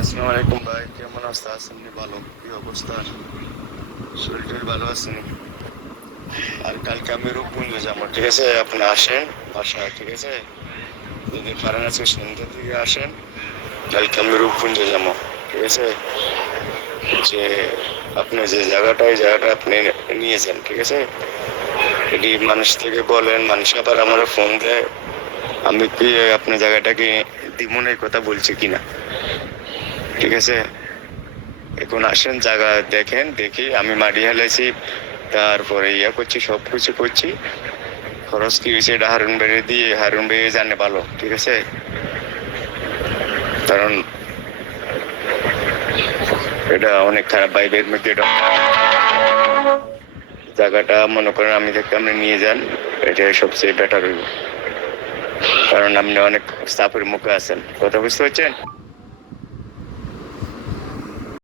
আসসালামু আলাইকুম ভাই, কেমন আছেন? ভালো, কি অবস্থা? শরীর ভালো আছেন? আর কালকে আমি রূপগঞ্জ যাবো, ঠিক আছে? আপনি আসেন বাসায়, ঠিক আছে? যদি পারেন আজকে সন্ধ্যার দিকে আসেন, কালকে আমি রূপগঞ্জ যাবো, ঠিক আছে? যে আপনি যে জায়গাটা, ওই জায়গাটা আপনি নিয়েছেন, ঠিক আছে? এটি মানুষ থেকে বলেন, মানুষ আবার আমার ফোন দেয়, আমি কি আপনার জায়গাটাকে দিমনের কথা বলছি কিনা, ঠিক আছে? এখন আসেন, জায়গা দেখেন, দেখি আমি মাটি হেলাইছি, তারপরে ইয়া করছি, সব কিছু করছি। খরচ কি হয়েছে এটা হারুন ভাই দিয়ে, হারুন ভাই জানে ভালো, ঠিক আছে? কারণ এটা অনেক খারাপ ভাইবের মধ্যে, এটা জায়গাটা মনে করেন আমি থেকে আপনি নিয়ে যান, এটা সবচেয়ে বেটার হইব। কারণ আপনি অনেক চাপের মুখে আছেন, কথা বুঝতে পারছেন?